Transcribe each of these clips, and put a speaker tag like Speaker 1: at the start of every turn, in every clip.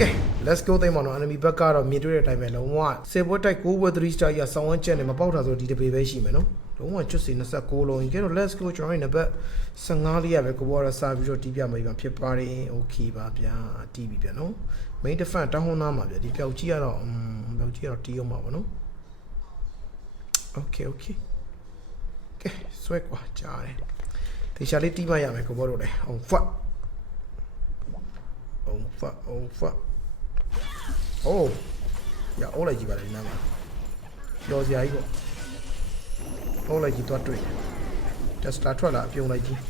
Speaker 1: ကဲ let's go သိမ်းပါတော့ enemy ဘက်ကတော့မြင်တွေ့တဲ့အတိုင်းပဲလုံးဝစေပွဲတိုက်6ပွဲ3 star ရဆောင်းဝန်းချက်နဲ့မပေါက်တာဆိုဒီတပေပဲရှိမယ်နော်လုံးဝကျွတ်စီ29လုံးကဲတော့ let's go ကျွန်တော်ရဲ့နံပါတ်15လေးရပဲကိုဘောရစာပြီးတော့တီးပြမယ်ပြန်ဖြစ်ပါတယ် okay ပါဗျာတီးပြီဗျာနော် main defense တောင်းဟွန်းသားမှာဗျာဒီပျောက်ကြီးကတော့อืมပျောက်ကြီးကတော့တီးအောင်ပါဗောနော် okay okay ကဲဆွဲကွာကြားတယ်တေချာလေးတီးမရမယ်ကိုဘောတို့လည်းအောင်ဖတ်အောင်ဖတ် အောင်ဖတ်အိုးရအိုးလိုက်ကြည့်ပါလေဒီနားမှာပျော်စရာကြီးပေါ့အိုးလိုက်ကြည့်တော့တွေ့တက်စတာထွက်လာအပြုံလိုက်ကြည့်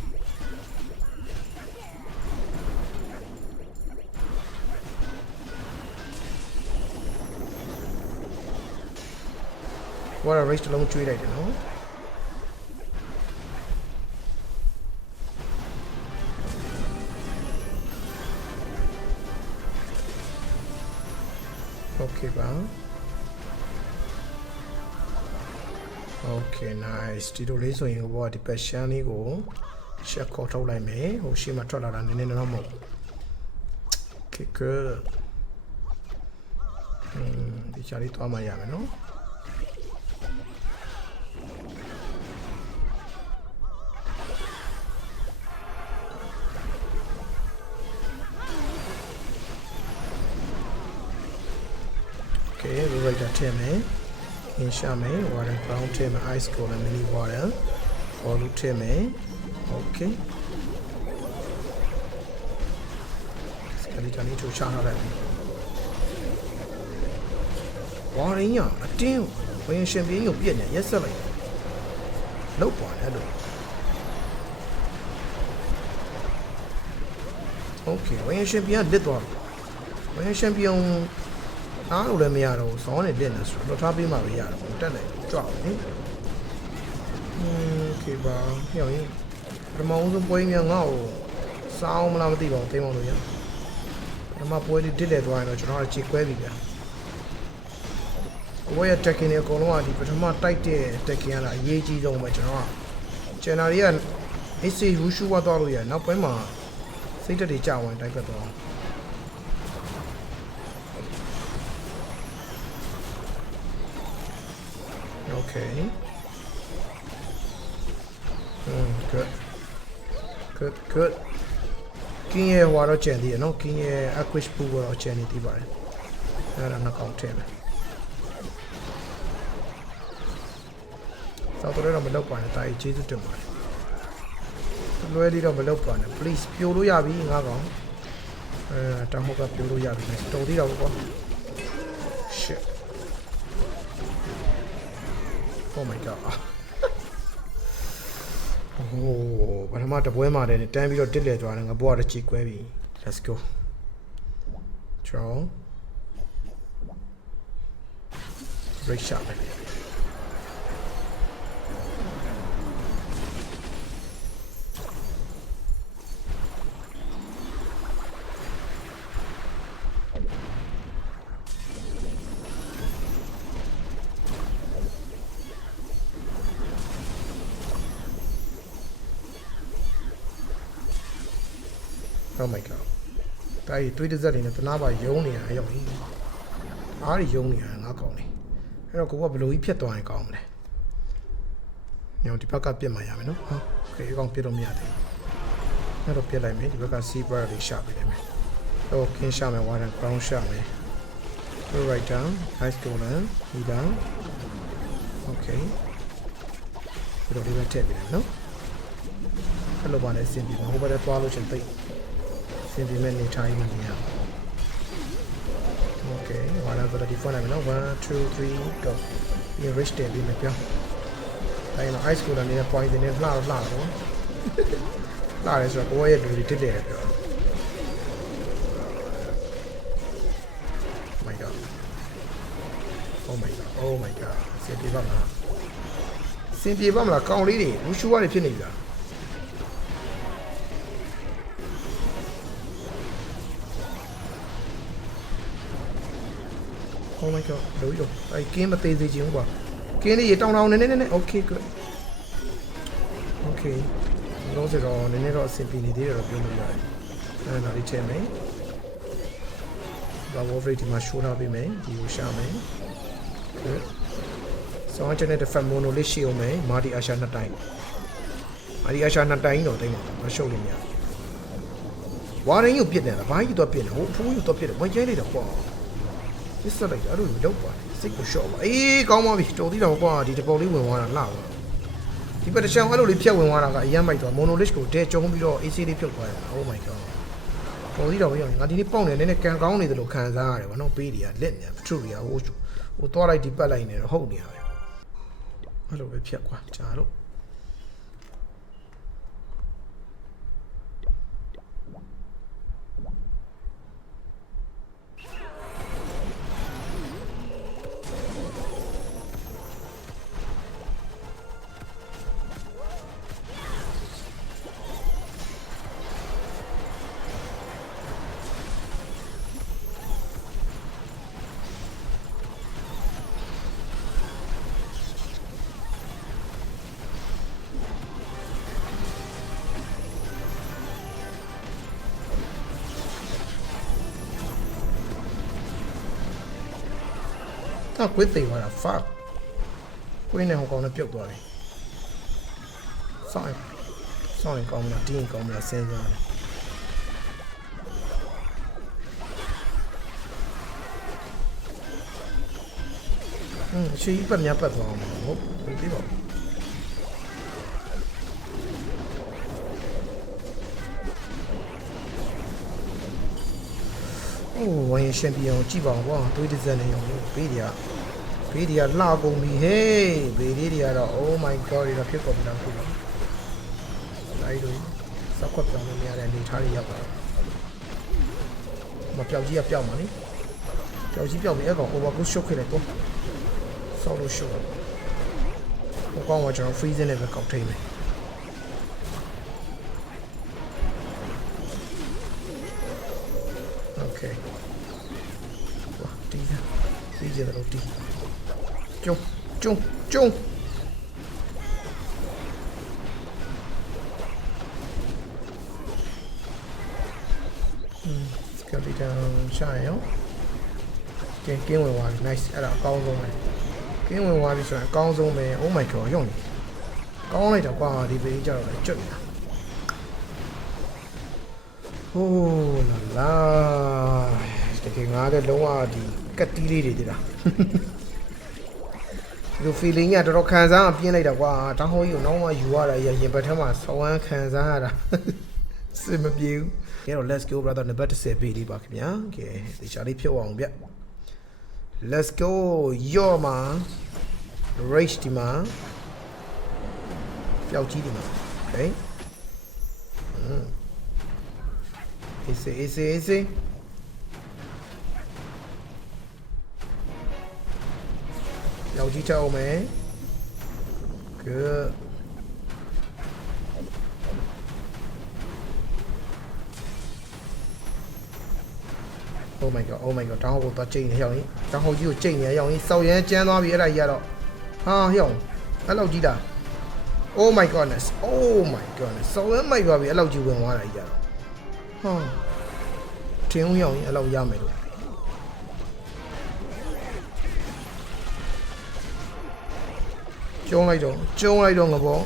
Speaker 1: ဝါရ race တလုံးကျွေးလိုက်တယ်နော် nice ဒီလိုလေးဆိုရင်ဟိုဘောကဒီ passion လေးကိုချက်ခေါ်ထုတ်လိုက်မယ်ဟိုရှေ့မှာထွက်လာတာနည်းနည်းတော့မဟုတ်ဘူး Okay good อืมဒီချာလေးသွားမှရမယ်နော်โอเค right ထည့်မယ် in ရှာမယ် water brown ထည့်မယ် ice cold mini water all ထည့်မယ် okay စကလီတန်လေးချိုးချထားလိုက်မယ်ဝါရင်းရအတင်းဝင်ရှင်ပြင်းကိုပြည့်နေရက်ဆက်လိုက်လောက်ပါလေအဲ့လို okay ဝင်ရှင်ပြင်းကလစ်သွားဝင်ရှင်ပြင်း အားလို့လည်းမရတော့ဘူးဇောင်းနဲ့လစ်နေဆိုတော့ထားပေးမှပဲရတော့တက်လိုက်ကြွအောင်နိอืม okay ပါဟျောင်းရင်ပထမဦးဆုံးပွဲများငါ့ကိုစားအောင်မလားမသိပါဘူးသိမ်းအောင်လို့ရပထမပွဲလေးဒစ်လေသွားရင်တော့ကျွန်တော်ကခြေကွဲပြီဗျာကိုယ့်ရဲ့ tech နဲ့အကုန်လုံးကဒီပထမတိုက်တဲ့ tech ကလာအရေးကြီးဆုံးပဲကျွန်တော်ကကျန်တာတွေက AC ရူရှူဝါသွားလို့ရနောက်ပိုင်းမှာစိတ်တက်တွေကြာဝင်တိုက်ပတ်သွား Okay. Mm, good. Good, good. ကင်းရဲ့ဟွာတော့ကျန်သေးရနော်ကင်းရဲ့ aquish pool ကတော့ကျန်နေသေးပါတယ်အဲ့ဒါနှစ်ကောင်ထည့်မယ်စောက်တော့တော့မလောက်ပါနဲ့တာကြီးကျေးဇူးတင်ပါတယ်လွဲလေးတော့မလောက်ပါနဲ့ please ပြိုလို့ရပြီငါကောင်အဲတောင်းဟုတ်ကပြိုလို့ရပြီတော်သေးတော့ကွာ Oh my god. ဟိုပထမတပွဲမှာတည်းတန်းပြီးတော့တစ်လေသွားတယ်ငါဘွားတချီကွဲပြီ Let's go. ကျွန်တော် break shot ပဲ။ Oh my god. တာကြီးတွေးတစ်စက်နေနဲ့တနာပါယုံနေရအရောက်ကြီး။အားကြီးယုံနေရငါကောင်းနေ။အဲ့တော့ကိုကဘလို့ကြီးဖြစ်သွားရင်ကောင်းမလဲ။ညောင်ဒီဘက်ကပြစ်မှရမယ်နော်။ဟုတ်။ခေကောင်ပြစ်လို့မရသေးဘူး။အဲ့တော့ပြစ်လိုက်မယ်ဒီဘက်က C bar လေးရှာပေးလိုက်မယ်။တော့ king ရှာမယ် water ground ရှာမယ်။ Go right down, high school and he down. Okay. ဒီတော့ဒီဘက်ထည့်ပေးလိုက်နော်။အဲ့လိုပါလေအဆင်ပြေမှာဟိုဘက်ထဲသွားလို့ချင်းသိပ် အဆင်ပြေမဲ့နေထိုင်နေရအောင် Okay ဘာလဲဆိုတော့ဒီဖုန်းနိုင်မယ်နော်1 2 3 go ဒီ rich တယ်ပြီးမပြောင်းတိုင်းတော့ ice cooler နေတဲ့ point တွေနဲ့လှတော့လှတော့လှရဲဆိုတော့ကိုယ့်ရဲ့လူတွေတစ်တယ်ပြော Oh my god Oh my god Oh my god စင်ပြေပါမလားစင်ပြေပါမလားကောင်းလေးတွေလူရှူရတွေဖြစ်နေပြီလား Oh my god လို့ရောအဲကင်းမသေးသေးခြင်းကွာကင်းလေးရေတောင်းတောင်းနေနေနေ Okay good Okay လုံးစတော့နည်းနည်းတော့အဆင်ပြေနေသေးတယ်တော့ပြောလို့ရတယ်အဲ့ဒါလေးထည့်မယ်ဘာဝေါ်ဖရိတ်ဒီမှာရှိုးထားပေးမယ်ဒီကိုရှာမယ်ဆောင်းချင်တဲ့ defend mono လေးရှိအောင်မယ်မာဒီအာရှာနှစ်တိုင်းမာဒီအာရှာနှစ်တိုင်းတော့တိတ်မှာမရှုပ်လို့မရဝါရင်းကိုပြစ်တယ်လားဘာကြီးတော့ပြစ်တယ်ဟိုအဖိုးကြီးတော့ပြစ်တယ်ဝင်ကျဲလိုက်တော့ကွာ ပစ်စလိုက်အဲ့လိုလောက်ပါစိတ်ကိုရှော့ပါအေးကောင်းပါပြီတော်သေးတော့ကွာဒီတပုတ်လေးဝင်သွားတာလှပါဒီပက်တချောင်းအဲ့လိုလေးဖြတ်ဝင်သွားတာကအရင်မိုက်တော့ mono list ကိုတဲကျုံပြီးတော့ AC လေးဖြုတ်သွားတယ် oh my god တော်သေးတော့ပြောရင်ငါဒီနေ့ပေါက်နေနည်းနည်းကန်ကောင်းနေတယ်လို့ခံစားရတယ်ဗောနော်ပေးတွေကလက်နေထရူတွေကဟိုဟိုသွားလိုက်ဒီပတ်လိုက်နေတော့ဟုတ်နေရပဲအဲ့လိုပဲဖြတ်ကွာကြာတော့ တော့ကွေးသိသွားတာ fuck ကွေးနေဟောကောင်နဲ့ပြုတ်သွားတယ်စောင်းစောင်းရင်ကောင်းမလားတင်းရင်ကောင်းမလားစဉ်းစားတယ်อืมရှေးပတ်များပတ်သွားအောင်ဟုတ်ပြီပြီ ပါโอ้ဝိုင်းရှင်ပြအောင်ကြည့်ပါဦးကွာတွေးဒီဇိုင်းနေအောင်ဘေးတွေကဘေးတွေကလှကုန်ပြီဟေးဘေးလေးတွေကတော့ oh my god တွေတော့ဖြစ်ကုန်ပြီတော့ဖြစ်တော့လိုက်လို့စက်ကွက်ပြောင်းလို့မရတဲ့အနေထားတွေရောက်သွားတယ်မပြောက်ကြီးကပြောက်မှာနိပြောက်ကြီးပြောက်ပြီအဲ့ကောင် overcook ရှုပ်ခဲ့တယ်တော့ဆောက်လို့ရှုပ်ဟိုကောင်ကကျွန်တော် freezing နဲ့ပဲကောက်ထိမယ် ဖြစ်တယ်လို့တီးကျုံကျုံကျုံစကယ်လီတန်ရှာရအောင်ကင်းကင်းဝင်သွားပြီ nice အဲ့ဒါအကောင်းဆုံးပဲကင်းဝင်သွားပြီဆိုရင်အကောင်းဆုံးပဲ oh my god ရုံနေကောင်းလိုက်တော့ကွာဒီဘေးကြတော့ကျွတ်နေတာဟိုးလာလာတကယ်ငါကလုံးဝဒီကက်တီးလေးတွေတည်တာ ဒီ feeling ကတော်တော်ခံစားအောင်ပြင်းလိုက်တာကွာတောင်းဟိုးကြီးကိုနောက်မှယူရတာရရင်ဘတ်ထဲမှာဆောင်းဝမ်းခံစားရတာစစ်မပြေဘူးကဲတော့ let's go brother နံပါတ်10ပေးလေးပါခင်ဗျာကဲဒီချာလေးဖြုတ်အောင်ဗျ let's go ယောမှာ race ဒီမှာပျောက်ကြီးဒီမှာ okay Easy, easy, easy. Dầu chi trâu mẹ. Good. Oh my god, oh my god, တောင်းဟိုတော့ချိန်နေရောက်ရင်တောင်းဟိုကြီးကိုချိန်နေရောက်ရင်စောက်ရဲကျန်းသွားပြီအဲ့ဒါကြီးကတော့ဟာဟျောင်းအဲ့လောက်ကြီးတာ Oh my goodness, oh my goodness စောက်ရဲမိုက်သွားပြီအဲ့လောက်ကြီးဝင်သွားတာကြီးကတော့ဟာထင်းဦးရောက်ရင်အဲ့လောက်ရမယ်လို့ ကျုံးလိုက်တော့ကျုံးလိုက်တော့ငဘောဟော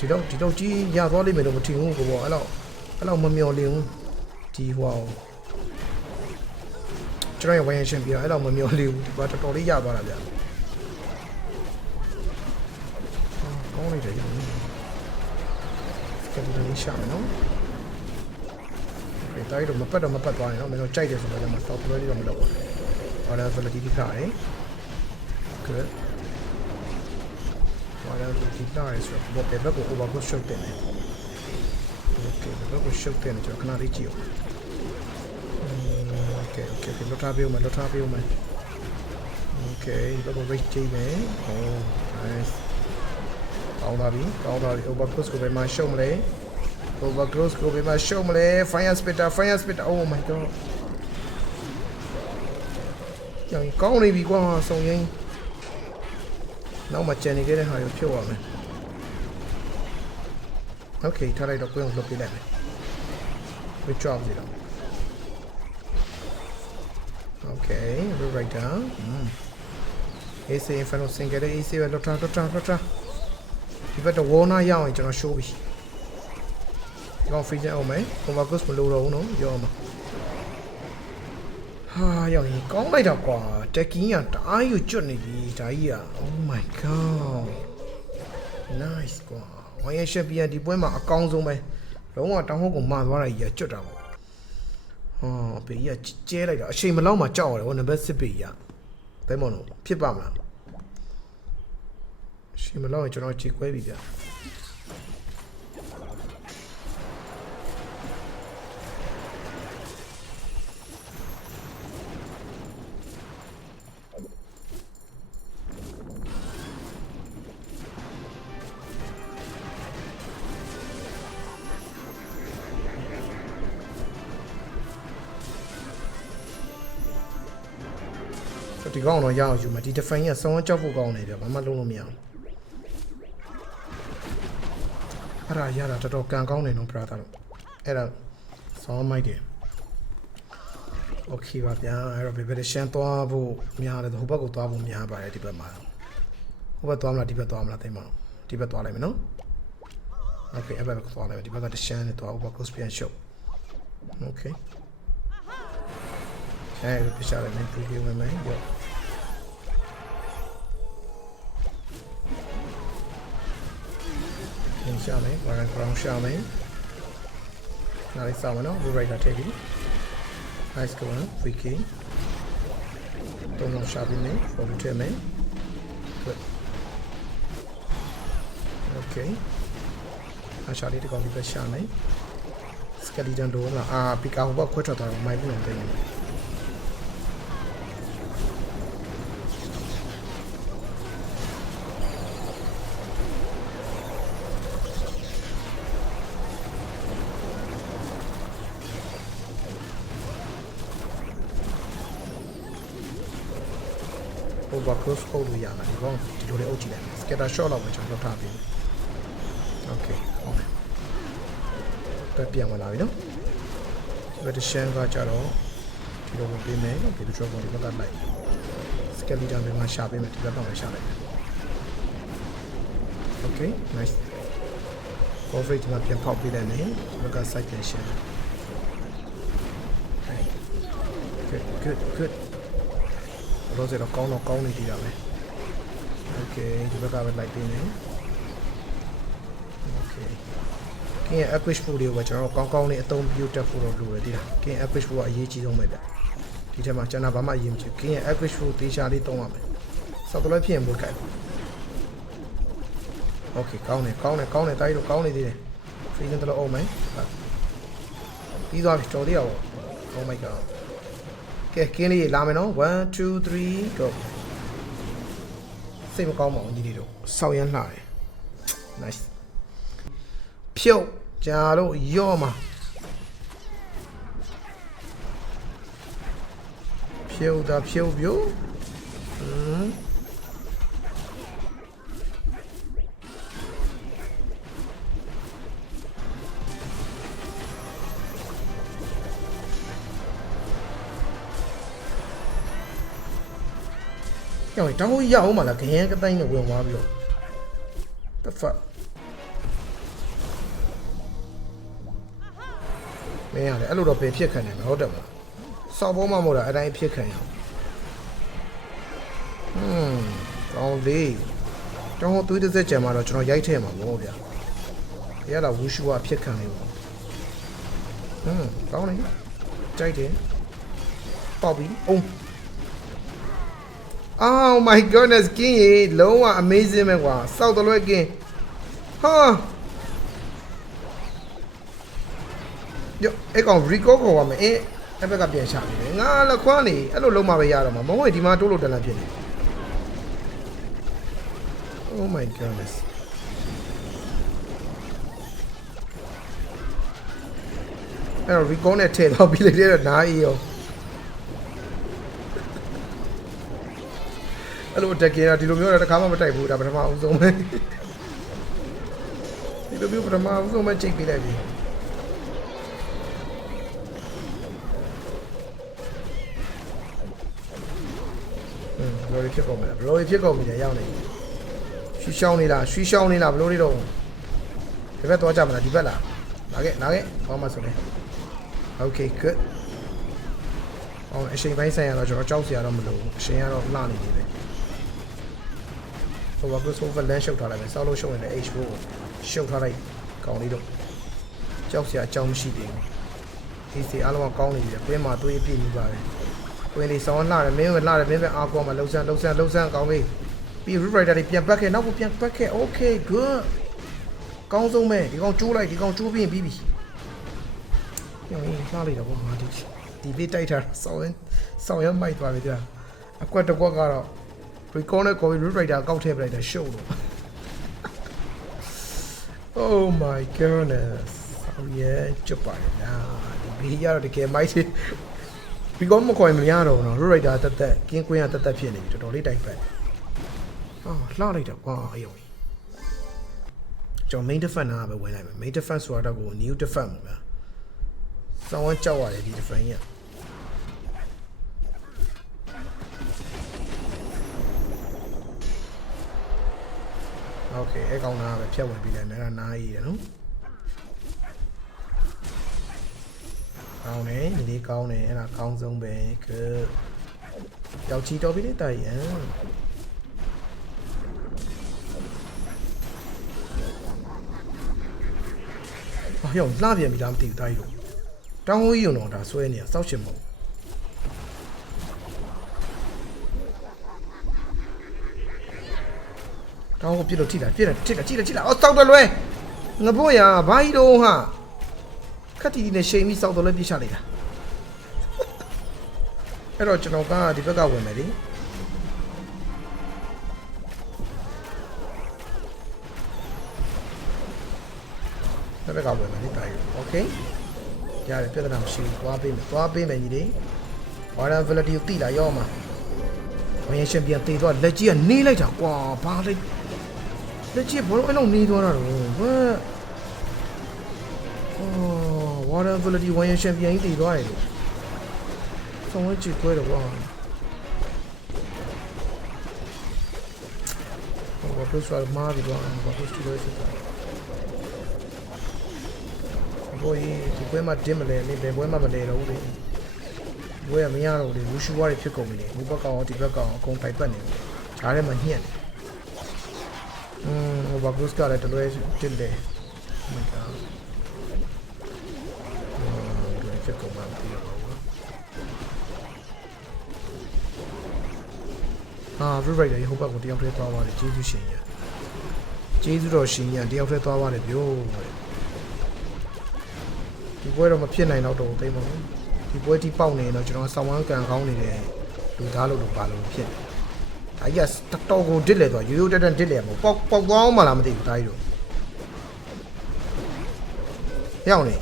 Speaker 1: ဒီတော့ဒီတော့ကြီးရသွားလိမ့်မယ်လို့မထင်ဘူးကိုဘောအဲ့လောက်အဲ့လောက်မမျော်လင့်ဘူးဒီဟွာကျွန်တော်ရဝိုင်းရှင်ပြီးတော့အဲ့လောက်မမျော်လင့်ဘူးဒီကတော်တော်လေးရသွားတာဗျာကောင်းလိုက်တယ်ရောကဲဒီလေးရှာမယ်နော်ကဲတိုင်းတော့မပတ်တော့မပတ်သွားရင်နော်မင်းတို့ကြိုက်တယ်ဆိုတော့လည်းမတော့ဘယ်လိုတော့မလုပ်ဘူး ဟောဒါ ability ဒီခါရယ် good ဟောဒါ ability တာရယ်ဆိုတော့ဘယ်ဘက်ကို overclock ရှုပ်တယ်လဲ okay ဘယ်ဘက်ကိုရှုပ်တယ်လဲကျွန်တော်ခဏလေးကြည့်အောင် okay okay လွတ်ထားပေးဦးမယ်လွတ်ထားပေးဦးမယ် okay ဘက်ကို rate ကြည့်မယ် oh nice ကောင်းသွားပြီကောင်းသွားပြီ overcross ကိုပဲမှရှုံးမလဲ overcross ကိုပဲမှရှုံးမလဲ fire spitter fire spitter oh my god ကြောင်ကောင်းနေပြီကွာစုံရင်နောက်မှကြံနေခဲ့တဲ့ဟာကိုဖြုတ်ရမယ် Okay ထားလိုက်တော့ကိုယ်အောင်လှုပ်ပေးလိုက်မယ် Good job ဒီတော့ Okay right down အေးစေး Inferno single အေးစေးပဲလွတ်ထားလွတ်ထားလွတ်ထားဒီဘက်တော့ Warner ရအောင်ကျွန်တော် show ပြီဒီကောင် free ချက်အောင်မယ် Overcooked မလိုတော့ဘူးနော်ပြောအောင်ပါ ဟာရောက်ရင်ကောင်းလိုက်တော့ကွာတက်ကင်းကတအားယူကျွတ်နေပြီဒါကြီးอ่ะ Oh my god nice ကွာဝိုင်းရရှက်ပြန်ဒီပွဲမှာအကောင်းဆုံးပဲလုံးဝတောင်းဟုတ်ကိုမှာသွားတာကြီးอ่ะကျွတ်တာပေါ့ဟောဘေးကြီးကကျဲလိုက်တာအချိန်မလောက်မှကြောက်ရတယ်ဟိုနံပါတ်7ဘေးကြီးอ่ะဘယ်မလို့ဖြစ်ပါမလားအချိန်မလောက်ရင်ကျွန်တော်ခြေခွဲပြီဗျာ ဒီကောင်တော့ရအောင်ယူမယ်ဒီ define ကစောင်းကြောက်ဖို့ကောင်းနေတယ်ဘာမှလုံးလို့မရအောင်အဲ့ဒါရတာတော်တော်ကန်ကောင်းနေတော့ brother လို့အဲ့ဒါစောင်းမိုက်တယ် okay ပါဗျာအဲ့တော့ဘယ်ဘက်ရှမ်းသွားဖို့များတယ်ဟိုဘက်ကိုသွားဖို့များပါတယ်ဒီဘက်မှာဟိုဘက်သွားမလားဒီဘက်သွားမလားသိမလို့ဒီဘက်သွားလိုက်မယ်နော် okay အဲ့ဘက်ကိုသွားလိုက်မယ်ဒီဘက်ကတရှမ်းနဲ့သွားဟိုဘက်ကို span show okay အဲ့ဒါပြချလိုက်မယ် preview မယ်မယ်ရော ပြင်ရှာမယ် warren ground ရှာမယ်နားလေးစောင့်မယ်နော် blue rider ထည့်ပြီး nice go on free key တုံးလုံးရှာပြီးမယ် for the ထည့်မယ် good okay အရှာလေးတစ်ကောင်ဒီပဲရှာမယ် skeleton တော့လာအာပီကာဟိုဘခွဲထွက်သွားတော့မိုက်ဘူးလို့သိနေတယ် over cross ပုတ်လို့ရတာဒီကောင်ဒီလိုလေးအုပ်ကြည့်လိုက်မယ် scatter shot လောက်ပဲကျွန်တော်လုပ်ထားပြီ okay ဟုတ်တယ်တက်ပြန်ဝင်လာပြီနော်ဒီဘက်တရှမ်းကကြတော့ဒီလိုဝင်ပေးမယ်ဒီလို drop ဒီဘက်ကလိုက် skeleton တွေမှာရှာပေးမယ်ဒီဘက်တော့ရှာလိုက်မယ် okay nice coverage မှာပြန်ဖောက်ပေးတယ်နေဒီဘက်က side ပြန်ရှင်း good good good တော့စတော့ကောင်းတော့ကောင်းနေကြတာပဲ okay ဒီဘက်ကပဲလိုက်ပေးမယ် okay ကင်းရဲ့ average food တွေကိုကျွန်တော်တို့ကောင်းကောင်းလေးအသုံးပြုတတ်ဖို့တော့လိုတယ်ဒီလားကင်း average food ကအရေးကြီးဆုံးပဲဗျဒီထက်မှာကျွန်တော်ဘာမှအရေးမကြီးကင်းရဲ့ average food တေချာလေးသုံးရမယ်စောက်တော့ဖြစ်ရင်မို့ကြိုက် okay ကောင်းတယ်ကောင်းတယ်ကောင်းတယ်တိုင်းတော့ကောင်းနေသေးတယ် freezing တော့အောင်မယ်ပြီးသွားပြီတော်သေးရပါ oh my god ကဲကင်းလေးလာမယ်နော်1 2 3 go စိတ်မကောင်းပါဘူးညီလေးတို့စောက်ရမ်းလှတယ် nice ဖြုတ်ကြာလို့ရော့မှာဖြုတ်တာဖြုတ်ပြို့ဟမ် ကျောင်းတောင်းရအောင်မလားခရင်ကတိုင်းနဲ့ဝင်သွားပြီးတော့ the fuck မင်းရတယ်အဲ့လိုတော့ဘယ်ဖြစ်ခံနေမဟုတ်တယ်မလားစောက်ပေါ်မှမဟုတ်တာအတိုင်းဖြစ်ခံရအောင်ဟွန်းကောင်းလေးကျောင်းသွေးတစ်စက်ကြံမှာတော့ကျွန်တော်ရိုက်ထဲမှာဘောဗျာရတာဝူရှူအဖြစ်ခံနေပေါ့ဟွန်းကောင်းလေးကြိုက်တယ်ပေါက်ပြီအုံး Oh my goodness ကင်းရေလုံးဝ amazing ပဲကွာစောက်တလွဲကင်းဟာယောအဲ့ကောင် recall ခေါ်ပါမယ်အေးအဲ့ဘက်ကပြန်ရှာနေတယ်ငါလက်ခွမ်းနေအဲ့လိုလုံးမပဲရတော့မှာမဟုတ်ရင်ဒီမှာတိုးလို့တန်းလာဖြစ်နေ Oh my goodness အဲ့တော့ recall နဲ့ထည့်တော့ပြီးလိုက်တဲ့နားအေးရော အဲ့လိုတက်ကင်တာဒီလိုမျိုးတော့တစ်ခါမှမတိုက်ဘူးဒါပထမအဦးဆုံးပဲလိုမျိုးပထမဦးဆုံးမှချိန်ပေးလိုက်ပြီอืมဘယ်လိုဖြစ်ကုန်မလဲဘယ်လိုဖြစ်ကုန်ပြီလဲရောက်နေရွှီရှောင်းနေလားရွှီရှောင်းနေလားဘယ်လိုတွေတော့ဒီဘက်သွားကြမလားဒီဘက်လားလာခဲ့လာခဲ့ဘာမှဆိုလဲ Okay good အော်အချိန်ပိုင်းဆိုင်ရတော့ကျွန်တော်ကြောက်စရာတော့မလိုဘူးအချိန်ကတော့လှနေနေပဲ ဟိုဘာလို့ over land ရှုပ်ထားလိုက်ပဲစောက်လို့ရှုပ်ရင်လည်း H4 ကိုရှုပ်ထားလိုက်ကောင်းလေးတော့ကြောက်စရာအကြောင်းမရှိသေးဘူးဒီစီအားလုံးကကောင်းနေပြီကွင်းမှာတွေးပြည့်နေပါတယ်ကွင်းလေးစောင်းလှတယ်မင်းကလှတယ်မင်းပဲအားကောမှာလှုပ်ဆန်းလှုပ်ဆန်းလှုပ်ဆန်းကောင်းလေးပြီး rewriter တွေပြန်ပတ်ခဲ့နောက်ကိုပြန်ပတ်ခဲ့ okay good ကောင်းဆုံးပဲဒီကောင်ကျိုးလိုက်ဒီကောင်ကျိုးပြီးရင်ပြီးပြီညောင်းလှလိုက်တော့ဘာမှဒီဒီလေးတိုက်ထားဆောင်းရင်ဆောင်းရမိုက်သွားပြီကြာအကွက်တစ်ကွက်ကတော့ recall နဲ့ copy rewriter ကောက်ထည့်ပလိုက်တာရှုပ်လို့ Oh my goodness ဆောင်းရဲကြပ်ပါရဲ့ညာဒီဘေးရတော့တကယ်မိုက်စီ recall မခေါ်ရင်မရတော့ဘူးနော် rewriter တက်တက်ကင်းကွင်းရတက်တက်ဖြစ်နေပြီတော်တော်လေးတိုက်ပတ်အော်လှလိုက်တော့ကွာအယုံကျွန်တော် main defense နာပဲဝင်လိုက်မယ် main defense ဆိုတာတော့ကို new defense ပေါ့ဗျာစောင်းဝကြောက်ရတယ်ဒီ defense ကြီး โอเคအဲ့ကောင်နာပဲဖြတ်ဝင်ပြီးလိုက်မယ်အဲ့ဒါနားကြီးရနော်ကောင်းတယ်ဒီလေးကောင်းတယ်အဲ့ဒါကောင်းဆုံးပဲ good ကြောက်ချီတော်ပြီလေတာရန်အော်ရောလှပြန်ပြီလားမသိဘူးတာကြီးတို့တောင်းဟိုးကြီးုံတော့ဒါဆွဲနေတာစောက်ရှင်မဟုတ် တောင်းဟိုပြစ်လို့ထိတာပြစ်တာထိတာထိတာထိတာအော်စောက်တယ်လွဲငါဖို့ရဘာကြီးတော့ဟာခက်တီတီနဲ့ရှိန်ပြီးစောက်တယ်လွဲပြစ်ချလိုက်တာအဲ့တော့ကျွန်တော်ကဒီဘက်ကဝင်မယ်လေဒီဘက်ကဝင်မယ်လေတာကြီးโอเคရတယ်ပြဿနာမရှိဘူးသွားပေးမယ်သွားပေးမယ်ညီလေး Warren Velity ကိုတိလာရောမှာဘယ်ရှင်ပြန်တေတော့လက်ကြီးကနေလိုက်တာကွာဘာလဲ လက်ကြီးဘလို့အဲ့လိုနေသွားတာတော့ဘယ်အော် Warren Velity ဝန်ရှင်ပြန်ကြီးတေသွားတယ်လို့ဆောင်းဝဲကြည့်ခွဲတော့ကွာဘာလို့ဆိုမားပြီးတော့ဘာလို့စတူလို့ဆိုတာဘောကြီးဒီပွဲမှာတင်းမလဲနေဘယ်ပွဲမှာမလဲတော့ဘူးလေဘွဲကမရတော့ဘူးလေလူရှူဝါတွေဖြစ်ကုန်ပြီလေဘုဘက်ကောင်ရောဒီဘက်ကောင်အကုန်ပိုက်ပတ်နေတယ်ဒါထဲမှာညှက်တယ် อืมဟိုဘာဘုစကလည်းတလွဲတင်တယ် Oh my god ဒီဖြစ်ကုန်မှမသိတော့ဘူးအာ rewrite ရဟိုဘက်ကိုတယောက်တည်းသွားသွားတယ်ကျေးဇူးရှင်ရကျေးဇူးတော်ရှင်ရတယောက်တည်းသွားသွားတယ်ပြောတယ်ဒီပွဲတော့မဖြစ်နိုင်တော့တော့သိမဟုတ်ဒီပွဲတိပေါက်နေရင်တော့ကျွန်တော်ဆောင်းဝမ်းကန်ကောင်းနေတဲ့လူသားလို့လို့ပါလို့ဖြစ်တယ် ဒါကြီးကတော်တော်ကိုဒစ်လေတော့ရိုးရိုးတက်တက်ဒစ်လေမဟုတ်ပေါက်ပေါက်သွားအောင်မလားမသိဘူးဒါကြီးတို့ရောက်နေ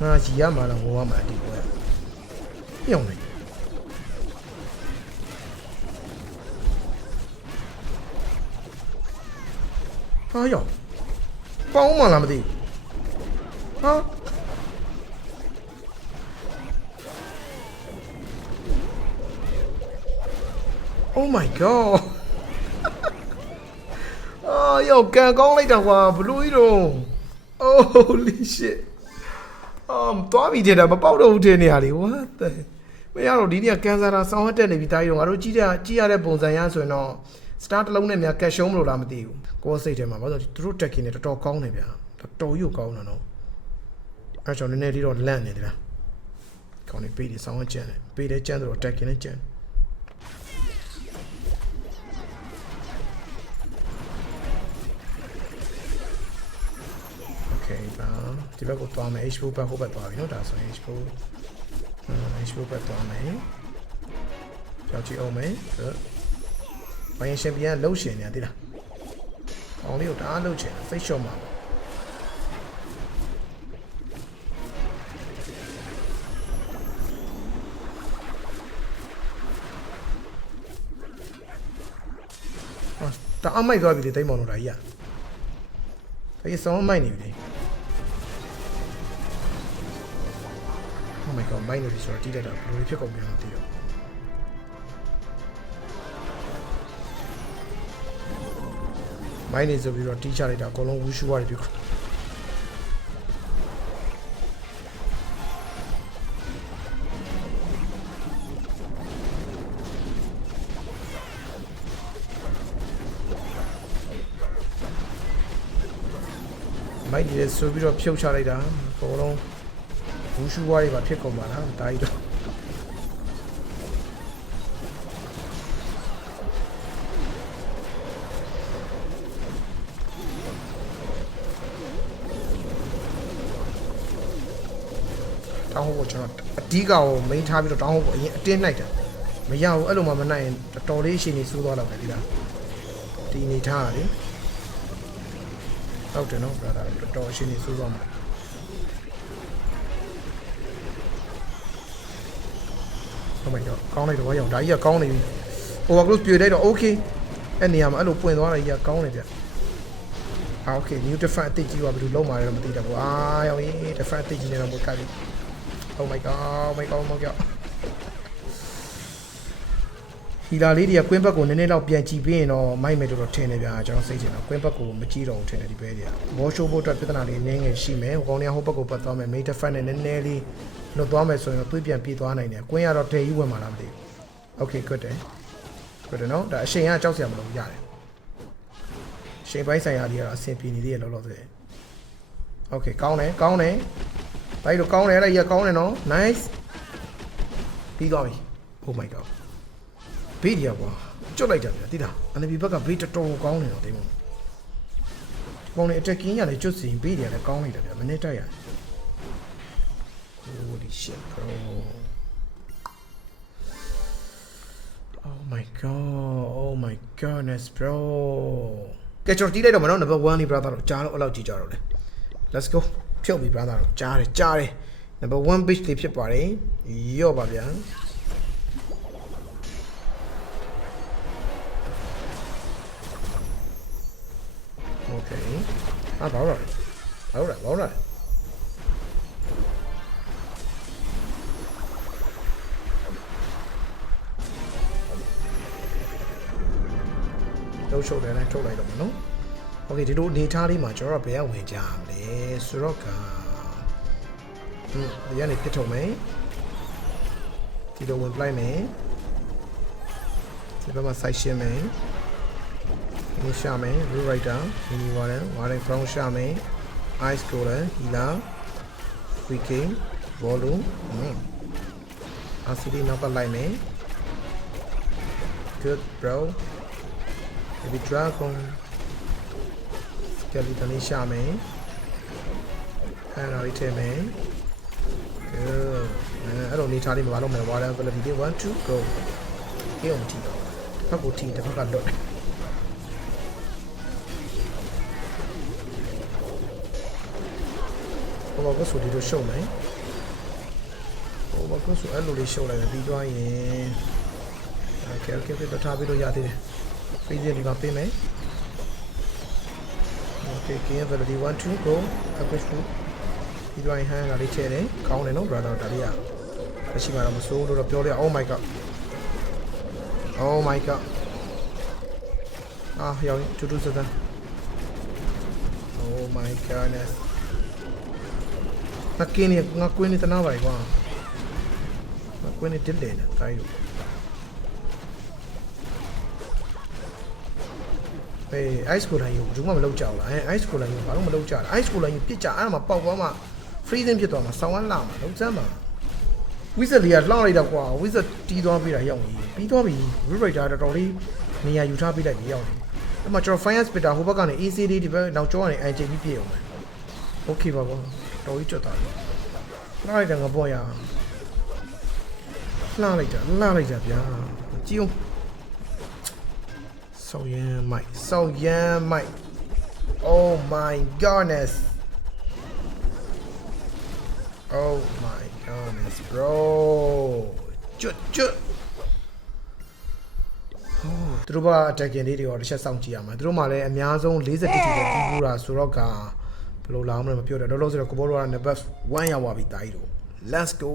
Speaker 1: ငါကြီးရမှာတော့ဟိုကမှာဒီပွဲရောက်နေဟာရောက်ပေါင်းမှလားမသိဘူးဟာ Oh my god အာယောကန်ကောင်းလိုက်တာကွာဘလူးကြီးတော့ Holy shit အမ်တွားပြီးတဲ့တာမပေါက်တော့ဘူးတဲ့နေရာလေး what the မရတော့ဒီနေ့ကန်ဆာတာဆောင်းဟတ်တက်နေပြီတားရုံငါတို့ကြည့်ရကြည့်ရတဲ့ပုံစံရဆိုရင်တော့ star တစ်လုံးနဲ့များကတ်ရှုံးမလို့လားမသိဘူးကိုယ်စိတ်ထဲမှာဘာလို့သူတို့တက်ကင်နေတော်တော်ကောင်းနေဗျာတော်တော်ကြီးကောင်းတာနော်အဲ့ကြောင့်နည်းနည်းလေးတော့လန့်နေတယ်ဗျာကောင်းနေပေးတယ်ဆောင်းဟတ်ကျန်တယ်ပေးတယ်ကျန်တော့တက်ကင်နဲ့ကျန် Okay ပါဒီဘက်ကိုသွားမယ် H4 ဘက်ဟိုဘက်သွားပြီနော်ဒါဆိုရင် H4 ဟမ် H4 ဘက်သွားမယ်ကြောက်ကြည့်အောင်မယ်ဟုတ်ဘိုင်းရှင်ပြန်လှုပ်ရှင်နေတယ်လားအောင်လေးကိုတအားလှုပ်ရှင်ဖိတ်ရှော့မှာတအားမိုက်သွားပြီလေတိတ်မောင်တို့ဒါကြီးอ่ะဒါကြီးစောင်းမိုက်နေပြီလေ Oh my god မိုက်နေပြီဆိုတော့တီးလိုက်တာဘယ်လိုဖြစ်ကုန်ပြန်တော့တည်တော့မိုင်းနေဆိုပြီးတော့တီးချလိုက်တာအကုန်လုံးဝူရှူရတယ်ဒီမိုက်နေတယ်ဆိုပြီးတော့ဖြုတ်ချလိုက်တာအကုန်လုံး ဘူးရှူဝါးတွေပါဖြစ်ကုန်ပါလားဒါကြီးတော့တောင်းဟုတ်ကိုကျွန်တော်အဓိကကိုမိန်ထားပြီးတော့တောင်းဟုတ်ကိုအရင်အတင်းလိုက်တာမရဘူးအဲ့လိုမှမနိုင်ရင်တော်တော်လေးအချိန်ကြီးစိုးသွားတော့ပဲဒီလားဒီနေထားရတယ်ဟုတ်တယ်နော် brother တော်တော်အရှင်ကြီးစိုးသွားမှာ ကောင်းလိုက်တော့ရောင်ဒါကြီးကကောင်းနေပြီ overclose ပြေလိုက်တော့ okay အဲ့နေရာမှာအဲ့လိုပွင့်သွားတာကြီးကကောင်းနေပြအာ okay new different အတိတ်ကြီးကဘယ်လိုလုံးมาလဲတော့မသိတော့ဘူးအာရောင်ကြီး different အတိတ်ကြီးနေတော့မကတ်ဘူး oh my god oh my god oh my god ဟီလာလေးတွေကကွင်းဘက်ကိုနည်းနည်းတော့ပြန်ကြည့်ပြီးရင်တော့မိုက်မယ်တော်တော်ထင်တယ်ဗျာကျွန်တော်စိတ်ချင်တော့ကွင်းဘက်ကိုမကြည့်တော့ဘူးထင်တယ်ဒီဘဲတွေကဘောရှိုးဖို့အတွက်ပြဿနာလေးနည်းငယ်ရှိမယ်ဟိုကောင်တွေကဟိုဘက်ကိုပတ်သွားမယ် major fan နဲ့နည်းနည်းလေး လွတ်သွားမယ်ဆိုရင်သွေးပြန်ပြေးသွားနိုင်တယ်ကွင်းကတော့ဒယ်ကြီးဝင်มาလားမသိဘူး okay good တယ် good တယ်နော်ဒါအချိန်ကကြောက်စရာမလိုဘူးရတယ်အချိန်ပိုင်းဆိုင်ရာလေးကတော့အဆင်ပြေနေသေးရလောလောဆယ် okay ကောင်းတယ်ကောင်းတယ်ဘိုက်လို့ကောင်းတယ်အဲ့ဒါကြီးကကောင်းတယ်နော် nice ပြီးသွားပြီ oh my god ဘေးကြီးကွာကျွတ်လိုက်တာဗျာတိတာအန်ဘီဘက်ကဘေးတော်တော်ကောင်းနေတော့တိမဒီကောင်နေအတက်ကင်းရတယ်ကျွတ်စီဘေးကြီးလည်းကောင်းနေတာဗျာမနေ့တိုက်ရတယ် Holy shit bro Oh my god Oh my goodness bro ကဲကျွန်တော်တီးလိုက်တော့မနော် number 1လေး brother တော့ကြားတော့အဲ့လောက်ကြည့်ကြတော့လေ Let's go ဖြုတ်ပြီ brother တော့ကြားတယ်ကြားတယ် number 1 page လေးဖြစ်ပါတယ်ရော့ပါဗျာ Okay. Ah, ahora. Ahora, ahora. Đâu show တယ်လိုက်ထုတ်လိုက်တော့မနော်။ Okay ဒီလိုအနေထားလေးမှာကျွန်တော်တို့ဘယ်ကဝင်ကြမလဲဆိုတော့ကဟင်းဒီကနေပြစ်ထုတ်မယ်။ဒီလိုဝင်ပလိုက်မယ်။ဒီဘက်မှာ site ရှင်းမယ်။ဒီရှာမယ် blue writer mini warden warden from ရှာမယ် ice cooler healer quicken volume ဟမ် RCD နောက်ကလိုက်မယ် good bro Baby Dragon ကြက်လီတလေးရှာမယ်အဲ့ဒါလေးထည့်မယ်အဲ့လိုနေထားလေးမှာမလုပ်မယ် water ability 1 2 go ပြေအောင်ကြည့်တော့ဘက်ကိုထိတစ်ဖက်ကလွတ်ဘောဘဆိုဒီလိုရှုံမယ်ဘောဘဆိုအဲ့လိုလေးရှုံလိုက်ပြီးသွားရင် okay okay ပြတ်ထားပြီးတော့ရသေးတယ် ပေးခြင်းဒီမှာပေးမယ် Okay KM validity 1 2 go average 2ဒီလိုဟန်ကလေးချဲ့တယ်ကောင်းတယ်နော် brother ဒါလေးရမရှိမှတော့မစိုးလို့တော့ပြောလိုက် Oh my god Oh my god အာရောင်တူတူစတဲ့ Oh my goodness ငါကင်းနေငါကွင်းနေတနာပါလေကွာငါကွင်းနေတစ်တယ်နေတိုင်းလို့ အေး ice cool line ကိုဘူးမှမလုပ်ကြဘူးလားအဲ ice cool line ကိုဘာလို့မလုပ်ကြလဲ ice cool line ကိုပြစ်ကြအဲ့ဒါမှပေါက်သွားမှ freezing ဖြစ်သွားမှဆောင်းဝမ်းလာမှလုံးစမ်းမှ wizard လေးကလှောင်းလိုက်တော့ကွာ wizard တီးသွားပြီးတာရောက်နေပြီးသွားပြီ rewriter တော်တော်လေးနေရာယူထားပေးလိုက်ပြီရောက်နေအဲ့မှာကျွန်တော် fire spitter ဟိုဘက်ကနေ AC လေးဒီဘက်နောက်ကျောကနေ IJ ပြီးပြေအောင်မယ် okay ပါကွာတော်ကြီးကြွတ်သွားပြီလှလိုက်တာငါပေါ့ရလှလိုက်တာလှလိုက်တာဗျာကြည့်အောင် ဆောက်ရမ်းမိုက်ဆောက်ရမ်းမိုက် oh my goodness oh my goodness bro ကျွတ်ကျွတ်သူတို့ဘက်က attacking လေးတွေရောတစ်ချက်စောင့်ကြည့်ရမှာသူတို့မှလည်းအများဆုံး40တိတိပဲပြီးဘူးတာဆိုတော့ကဘယ်လိုလာမလဲမပြောတော့လောလောဆယ်တော့ကိုဘောတော့ number 1ရောက်သွားပြီတာကြီးတို့ let's go